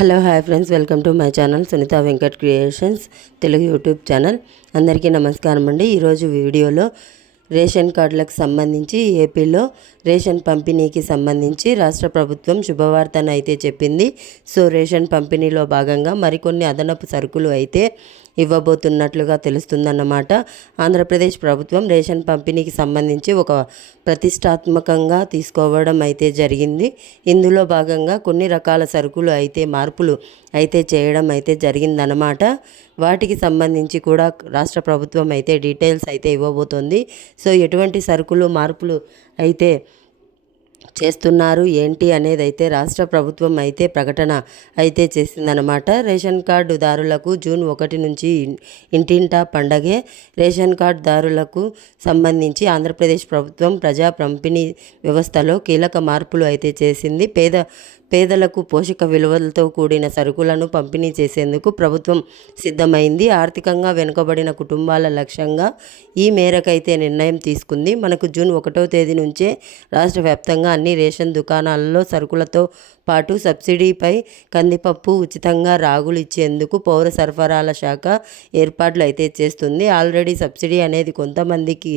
Hello hi friends, welcome to my channel Sunitha Venkat creations Telugu YouTube channel. అందరికీ నమస్కారం అండి. ఈరోజు వీడియోలో రేషన్ కార్డులకు సంబంధించి ఏపీలో రేషన్ పంపిణీకి సంబంధించి రాష్ట్ర ప్రభుత్వం శుభవార్తను అయితే చెప్పింది. సో రేషన్ పంపిణీలో భాగంగా మరికొన్ని అదనపు సరుకులు అయితే ఇవ్వబోతున్నట్లుగా తెలుస్తుందన్నమాట. ఆంధ్రప్రదేశ్ ప్రభుత్వం రేషన్ పంపిణీకి సంబంధించి ఒక ప్రతిష్టాత్మకంగా తీసుకోవడం అయితే జరిగింది. ఇందులో భాగంగా కొన్ని రకాల సరుకులు అయితే మార్పులు అయితే చేయడం అయితే జరిగిందన్నమాట. వాటికి సంబంధించి కూడా రాష్ట్ర ప్రభుత్వం అయితే డీటెయిల్స్ అయితే ఇవ్వబోతోంది. సో ఎటువంటి సరుకులు మార్పులు అయితే చేస్తున్నారు ఏంటి అనేది అయితే రాష్ట్ర ప్రభుత్వం అయితే ప్రకటన అయితే చేసిందనమాట. రేషన్ కార్డుదారులకు జూన్ 1 నుంచి ఇంటింటా పండగే. రేషన్ కార్డుదారులకు సంబంధించి ఆంధ్రప్రదేశ్ ప్రభుత్వం ప్రజా పంపిణీ వ్యవస్థలో కీలక మార్పులు అయితే చేసింది. పేదలకు పోషక విలువలతో కూడిన సరుకులను పంపిణీ చేసేందుకు ప్రభుత్వం సిద్ధమైంది. ఆర్థికంగా వెనుకబడిన కుటుంబాల లక్ష్యంగా ఈ మేరకైతే నిర్ణయం తీసుకుంది. మనకు జూన్ 1వ తేదీ నుంచే రాష్ట్ర వ్యాప్తంగా అన్ని రేషన్ దుకాణాలలో సరుకులతో పాటు సబ్సిడీపై కందిపప్పు, ఉచితంగా రాగులు ఇచ్చేందుకు పౌర సరఫరాల శాఖ ఏర్పాట్లు అయితే చేస్తుంది. ఆల్రెడీ సబ్సిడీ అనేది కొంతమందికి,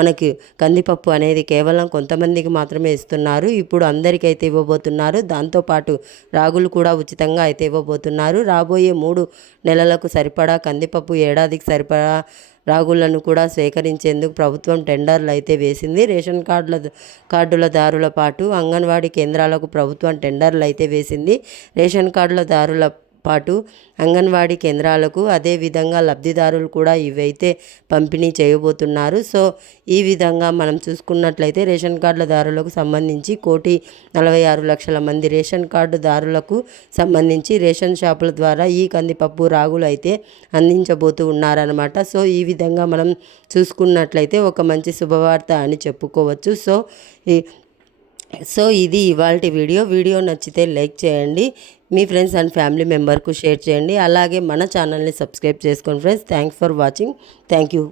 మనకి కందిపప్పు అనేది కేవలం కొంతమందికి మాత్రమే ఇస్తున్నారు. ఇప్పుడు అందరికైతే ఇవ్వబోతున్నారు. దాంతోపాటు రాగులు కూడా ఉచితంగా అయితే ఇవ్వబోతున్నారు. రాబోయే 3 నెలలకు సరిపడా కందిపప్పు, ఏడాదికి సరిపడా రాగులను కూడా స్వీకరించేందుకు ప్రభుత్వం టెండర్లు అయితే వేసింది. రేషన్ కార్డులదారుల పాటు అంగన్వాడీ కేంద్రాలకు ప్రభుత్వం టెండర్లు అయితే వేసింది. రేషన్ కార్డులదారుల పాటు అంగన్వాడీ కేంద్రాలకు అదేవిధంగా లబ్ధిదారులు కూడా ఇవైతే పంపిణీ చేయబోతున్నారు. సో ఈ విధంగా మనం చూసుకున్నట్లయితే రేషన్ కార్డులదారులకు సంబంధించి 1,46,00,000 మంది రేషన్ కార్డుదారులకు సంబంధించి రేషన్ షాపుల ద్వారా ఈ కందిపప్పు, రాగులు అయితే అందించబోతూ ఉన్నారనమాట. సో ఈ విధంగా మనం చూసుకున్నట్లయితే ఒక మంచి శుభవార్త అని చెప్పుకోవచ్చు. సో ఇది ఇవాల్టి వీడియో నచ్చితే లైక్ చేయండి, మీ ఫ్రెండ్స్ అండ్ ఫ్యామిలీ మెంబర్కు షేర్ చేయండి. అలాగే మన ఛానల్ని సబ్స్క్రైబ్ చేసుకోండి friends. Thanks for watching. Thank you.